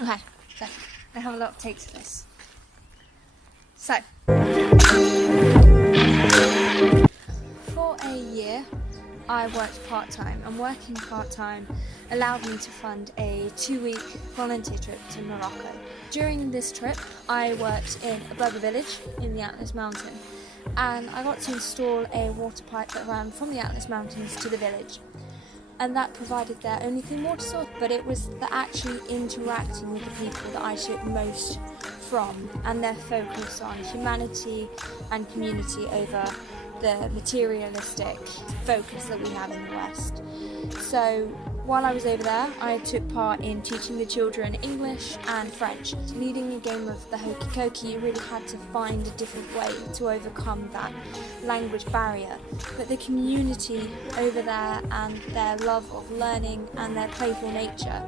Okay, so I have a lot of takes of this. So, for a year I worked part-time, and working part-time allowed me to fund a 2-week volunteer trip to Morocco. During this trip I worked in a berber village in the Atlas Mountain, and I got to install a water pipe that ran from the Atlas Mountains to the village. And that provided their only clean water source, but it was the actually interacting with the people that I took most from, and their focus on humanity and community over the materialistic focus that we have in the West. So while I was over there, I took part in teaching the children English and French. Leading a game of the hokey cokey, you really had to find a different way to overcome that language barrier. But the community over there and their love of learning and their playful nature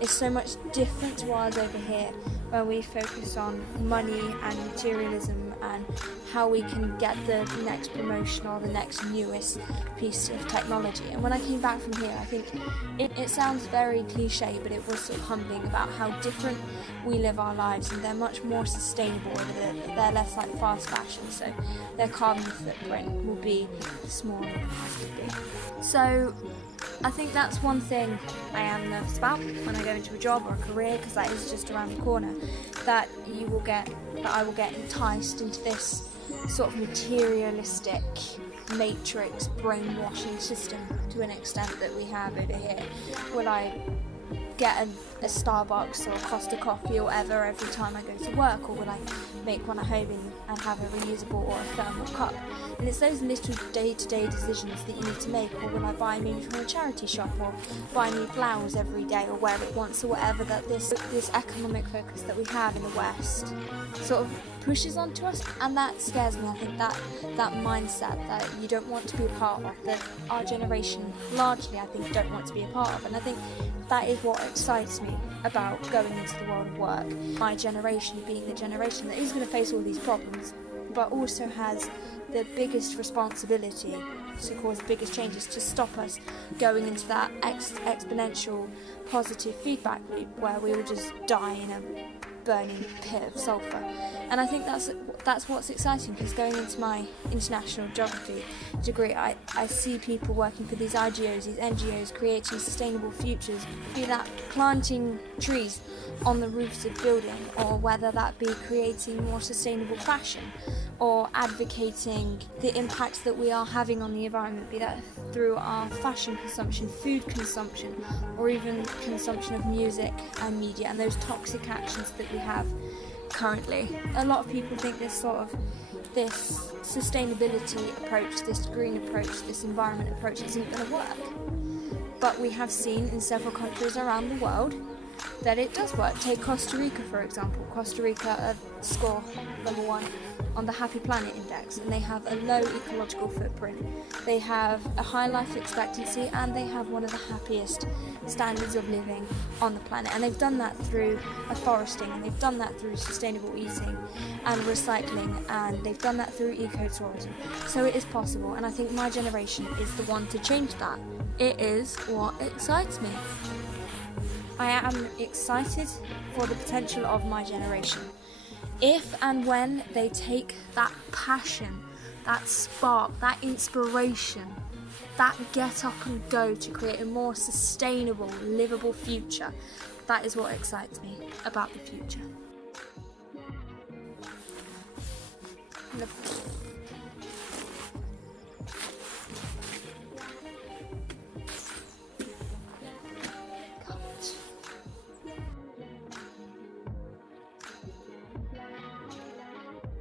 is so much different to ours over here, where we focus on money and materialism and how we can get the next promotion or the next newest piece of technology. And when I came back from here, I think it sounds very cliche, but it was sort of humbling about how different we live our lives, and they're much more sustainable. They're less like fast fashion, so their carbon footprint will be smaller than it has to be. So I think that's one thing I am nervous about when I go into a job or a career, because that is just around the corner, that I will get enticed into this sort of materialistic matrix brainwashing system to an extent that we have over here. Will I get a Starbucks or a Costa coffee or whatever every time I go to work, or will I make one at home and have a reusable or a thermal cup? And it's those little day-to-day decisions that you need to make. Or will I buy maybe from a charity shop, or buy new flowers every day, or wear it once, or whatever, that this economic focus that we have in the West sort of pushes onto us. And that scares me. I think that mindset that you don't want to be a part of, that our generation largely, I think, don't want to be a part of. And I think that is what excites me about going into the world of work. My generation being the generation that is going to face all these problems, but also has the biggest responsibility to cause the biggest changes, to stop us going into that exponential positive feedback loop where we will just die in a burning pit of sulphur. And I think that's what's exciting, because going into my international geography degree, I see people working for these IGOs, these NGOs, creating sustainable futures, be that planting trees on the roofs of buildings, or whether that be creating more sustainable fashion, or advocating the impact that we are having on the environment, be that through our fashion consumption, food consumption, or even consumption of music and media, and those toxic actions that we have currently. A lot of people think this sustainability approach, this green approach, this environment approach isn't going to work. But we have seen in several countries around the world that it does work. Take Costa Rica, for example. Costa Rica score #1 on the Happy Planet Index, and they have a low ecological footprint. They have a high life expectancy, and they have one of the happiest standards of living on the planet. And they've done that through afforesting, and they've done that through sustainable eating and recycling, and they've done that through ecotourism. So it is possible, and I think my generation is the one to change that. It is what excites me. I am excited for the potential of my generation. If and when they take that passion, that spark, that inspiration, that get up and go to create a more sustainable, livable future, that is what excites me about the future.